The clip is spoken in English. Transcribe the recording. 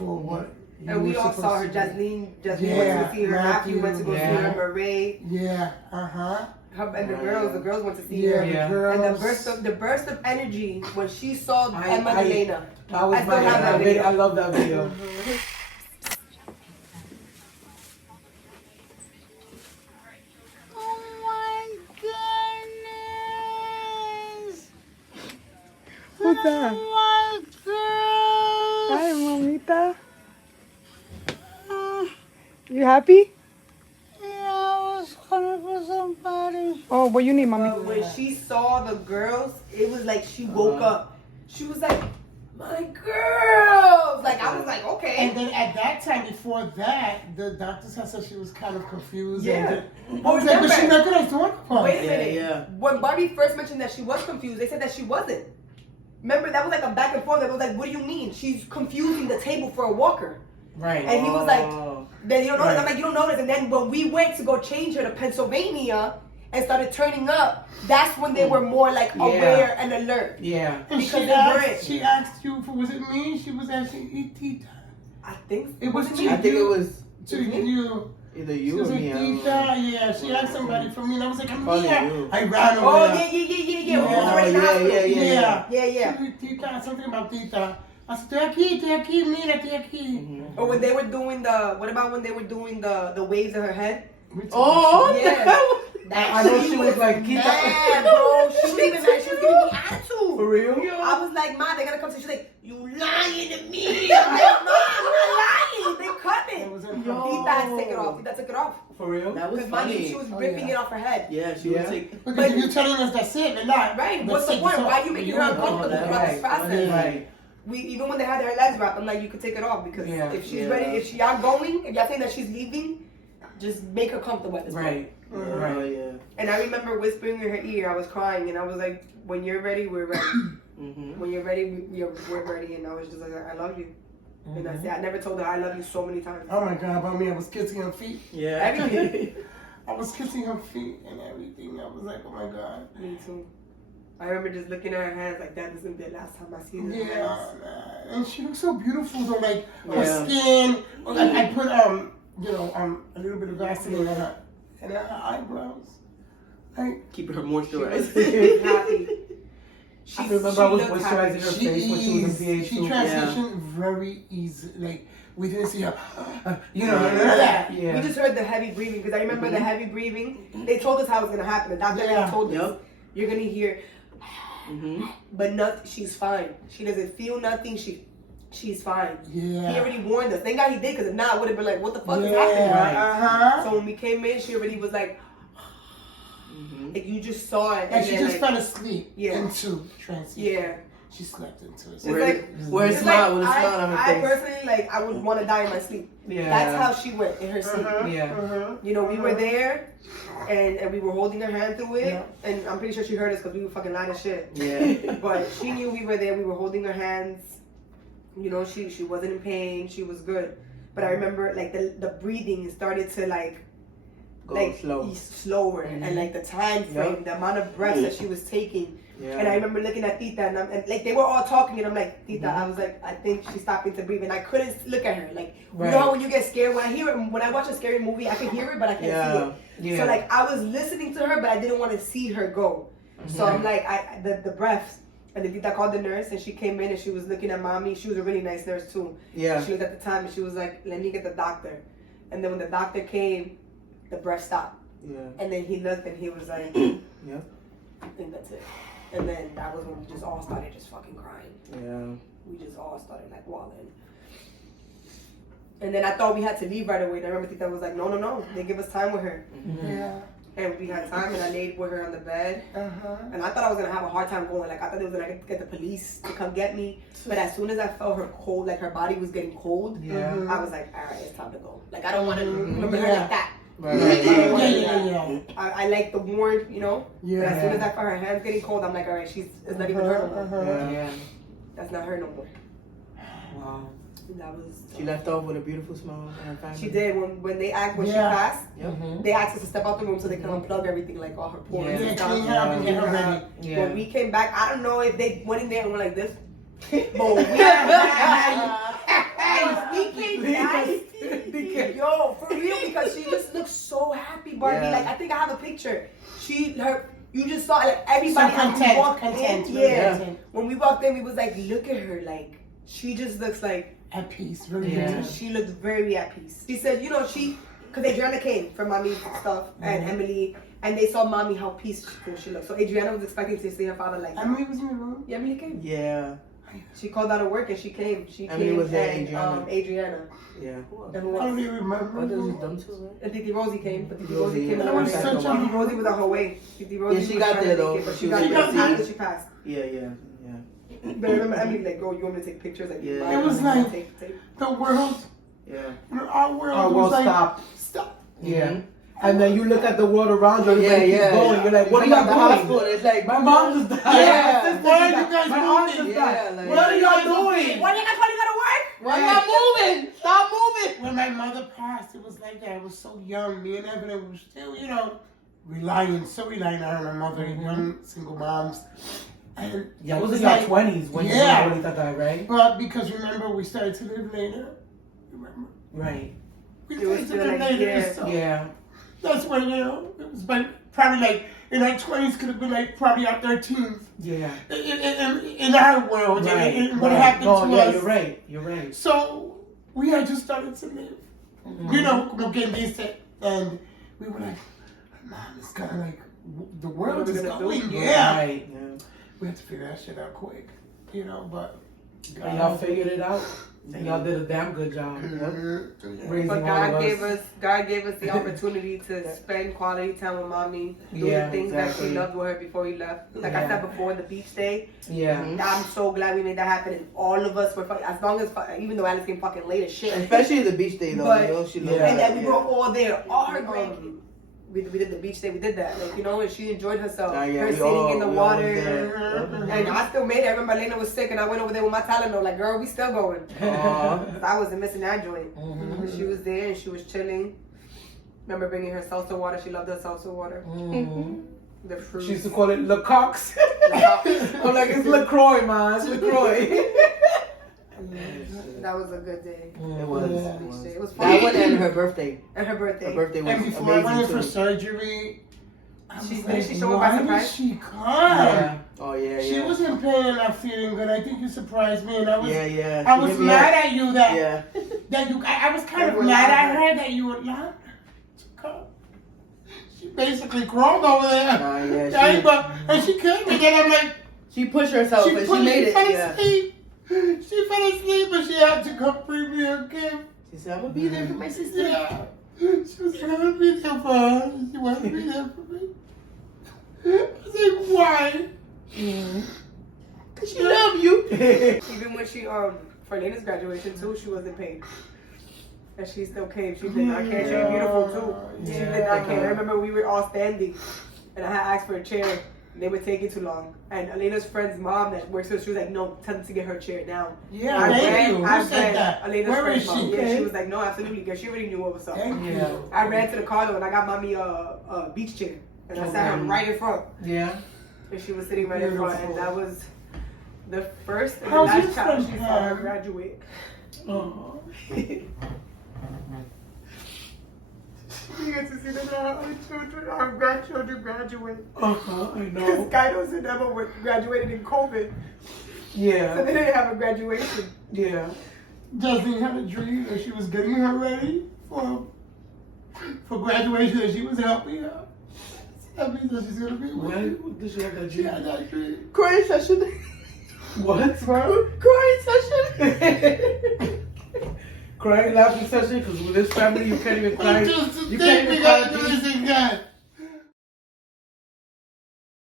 for what. And we all saw her. Jasmine went to go see her. Matthew went to go see her. Murray. Yeah. And the girls went to see her. The girls. And the burst of energy when she saw Emma and Elena. I still have that video. I love that video. What's that? Oh my Hi, mamita. You happy? yeah, I was calling for somebody. Oh, what you need, mommy? When she saw the girls, it was like she woke up. She was like, my girls! Like, I was like, okay. And then at that time, before that, the doctors had said she was kind of confused. Yeah. And I was like, but she recognized one part. Wait a minute. When Barbie first mentioned that she was confused, they said that she wasn't. Remember, that was like a back and forth. That was like, what do you mean? She's confusing the table for a walker. Right. And he was like, then you don't notice. I'm like, you don't notice. And then when we went to go change her to Pennsylvania and started turning up, that's when they were more like aware and alert. Yeah. And Because she asked you, was it me? She was asking Tita. I think it was to I think it was to you. Either you or me. Tita, yeah, she asked somebody from me, and I was like, I'm here. You. I ran over. Oh, yeah. We was already in the hospital. Yeah. Tita, something about Tita. I said, estoy aquí, mira, estoy aquí. Or when they were doing what about when they were doing the waves in her head? Oh, yeah. I know she was like, mad, bro. She was even mad. She was giving me attitude. For real? I was like, Ma, they're gonna come to you. She's like, you lying to me. I'm like, Ma, I'm not lying. They're coming. Tita had to take it off. Tita took it off. For real? That was funny. She was ripping it off her head. Yeah, she would take. Because you're telling us that's it, and not. Right. What's the point? Why are you making her uncomfortable throughout this process? Right. Even when they had their legs wrapped, I'm like, you could take it off because if she's ready, if y'all going, if y'all saying that she's leaving, just make her comfortable at this point. Right. Yeah. And I remember whispering in her ear, I was crying, and I was like, when you're ready, we're ready. When you're ready, we're ready. And I was just like, I love you. And I said, I never told her I love you so many times. Oh my God, about me, I was kissing her feet. Yeah. Everything. I was kissing her feet and everything. I was like, oh my God. Me too. I remember just looking at her hands like that. This is the last time I see her hands. Yeah, and she looks so beautiful. So like her skin. Like I put a little bit of Vaseline on her and her eyebrows. Like keeping her moisturized. Happy. I remember I was moisturizing her face when she was in PH2. She transitioned very easy. Like we didn't see her, none of that. Yeah. We just heard the heavy breathing because I remember the heavy breathing. They told us how it was gonna happen. The doctor told us you're gonna hear. But nothing. She's fine. She doesn't feel nothing. She's fine. Yeah. He already warned us. Thank God he did, because if not, I would have been like, what the fuck is happening? Right? So when we came in, she already was like, like you just saw it. And she just fell asleep into transition. Yeah. She slept into it. Where it's not, with a smile on her face. I personally, I would want to die in my sleep. Yeah. That's how she went in her sleep. You know, we were there, and we were holding her hand through it, and I'm pretty sure she heard us because we were fucking loud as shit. Yeah. But she knew we were there. We were holding her hands. You know, she wasn't in pain. She was good. But I remember, like, the breathing started to, go slower, and like the time frame, the amount of breaths that she was taking. Yeah. And I remember looking at Tita, and like they were all talking, and I'm like, Tita, I was like, I think she's stopping to breathe, and I couldn't look at her. Like, you know how when you get scared, when I watch a scary movie, I can hear it, but I can't see it. Yeah. So like I was listening to her, but I didn't want to see her go. So I'm like, the breaths. And then Tita called the nurse, and she came in, and she was looking at mommy. She was a really nice nurse too. Yeah. She was at the time, and she was like, let me get the doctor. And then when the doctor came, the breath stopped. Yeah. And then he looked, and he was like, I think that's it. And then that was when we just all started just fucking crying. Yeah. We just all started like walling. And then I thought we had to leave right away. And I remember Tita was like, no. They give us time with her. Yeah. And we had time, and I laid with her on the bed. And I thought I was gonna have a hard time going. Like I thought they was gonna get the police to come get me. But as soon as I felt her cold, like her body was getting cold, I was like, all right, it's time to go. Like I don't want to remember her like that. Right. I like the warmth, you know. Yeah. But as soon as I felt her hands getting cold, I'm like, all right, it's not even her no more. Yeah. That's not her no more. Wow. That was. She left off with a beautiful smile on her family. She did when she passed. They asked us to step out the room so they could unplug everything, like all her pores. Yeah, clean her up and get her ready. Yeah. When we came back, I don't know if they went in there and went like this. But we Barbie. Yeah. Like I think I have a picture. You just saw like everybody. So as we walked content, in. really Yeah. content. When we walked in, we was like, look at her. Like she just looks like At peace, really. Yeah. she looked very at peace. She said, you know, because Adriana came for mommy stuff and Emily, and they saw mommy how peaceful she looked. So Adriana was expecting to see her father like that. Emily was in the room. Yeah, Emily came. Yeah. She called out of work and she came. Emily was there, and Adriana. Adriana. Yeah. And who I don't else? even remember. What does it done to her? And Titi Rosie came, but Titi Rosie, Rosie came. yeah. and That was went such back. a- Titi Rosie was on her way. Titi Rosie Yeah, she was got trying there, to though. make it, but She she was got able there to- after she passed. Yeah. But I remember Emily like, oh, you want me to take pictures? Like, Yeah. bye. It was like- Take. The world, Yeah. our world Our was world like, stopped. stop. Yeah. Mhm. And then you look at the world around you, Yeah, everybody keeps yeah. going. You're like, what are It's y'all like the hospital. doing? It's like My mom just died. Yeah. My sister Why are just you guys died. My aunt moving? just Yeah, died. like- What are y'all doing? When you guys gotta work? Why y'all moving? Stop moving. When my mother passed, it was like that. I was so young. Me and Evelyn were still, so relying on my mother, young single moms. And Yeah, it it was in was your like, 20s when Yeah. your abuelita died, right? but because remember, we started to live later. Remember? Right. We It was started to live like, later. yeah. So Yeah. that's when, it was like, probably like, in our 20s could have been like probably our 13th. Yeah. In our world, Right. and what right. happened No, to yeah, us. you're right. You're right. So we had just started to live. Como quien dice, and we were like, Mom, it's kind of like the world What are we is gonna do? going. Yeah, Right. Yeah. we had to figure that shit out quick, but And y'all figured it out. And y'all did a damn good job. Raising But all God of gave us. us the opportunity to spend quality time with mommy, do Yeah, the things that exactly. she loved with her before he left. Like I Yeah. said before, the beach day. Yeah. I'm so glad we made that happen, and all of us were as long as even though Alice came fucking late as shit. Especially the beach day though. But- She Yeah. loved And that, then we yeah. were all there, all her grandkids. We did the beach day. We did that, and she enjoyed herself. Yeah, her we sitting all- in the we all water. was there. And I still made it. I remember Elena was sick, and I went over there with my Tylenol. Like, girl, we still going. Aw. I wasn't missing that joint. Mhm. She was there and she was chilling. Remember bringing her salsa water. She loved her salsa water. Mhm. The fruit. She used to call it Le Cox. I'm like, it's LaCroix, man. It's LaCroix. That was a good day. It was. Yeah. It was. It was That fun. one and her birthday. And her birthday. Her birthday was And before I went in amazing for too. surgery, I was She's- like, did she show up why by did surprise? she come? Yeah. Oh yeah, She yeah. was in pain and not feeling good. I think you surprised me, and I was Yeah. I She was hit me mad up. at you that Yeah. I was kind You of were mad allowed at her that you allowed her to come. She basically crawled over there. Yeah. And she came, and then I'm like, She pushed herself, but she made it. fell Yeah. asleep. She fell asleep, and she had to come bring me a gift. She said, "I'm gonna be there for my sister." Yeah. She was gonna be there for her. She wanted to be there for me. I was like, why? Cause she love you. Even when she for Lena's graduation too, she wasn't paid. And she still came. She did not care. She was beautiful too. She did not care. I remember we were all standing, and I had asked for a chair. And they were taking too long. And Elena's friend's mom that works with, she was like, "No, tell them to get her chair now." Yeah, thank you. Who said that? Elena's Where friend's is mom. she? Yeah, she was like, "No, absolutely, girl." She already knew what was up. Thank Yeah. you. I ran to the car though, and I got mommy a beach chair, and I sat her Okay. right in front, Yeah. and she was sitting right in front, and that was the first and the How's last your child friend she saw her Pam? graduate. Oh. She gets to see our grandchildren graduate. Uh-huh, I Because know. Kaidos and Emma were graduated in COVID, so Yeah. they didn't have a graduation. Yeah. Justine had a dream that she was getting her ready for graduation, and she was helping her. That means that she's gonna be with Why you. did she have that She dream? had that dream. Crying session. What? Crying session. Crying, laughing session? Because with this family, you can't even cry. Just to You think can't we even cry. gotta do this again.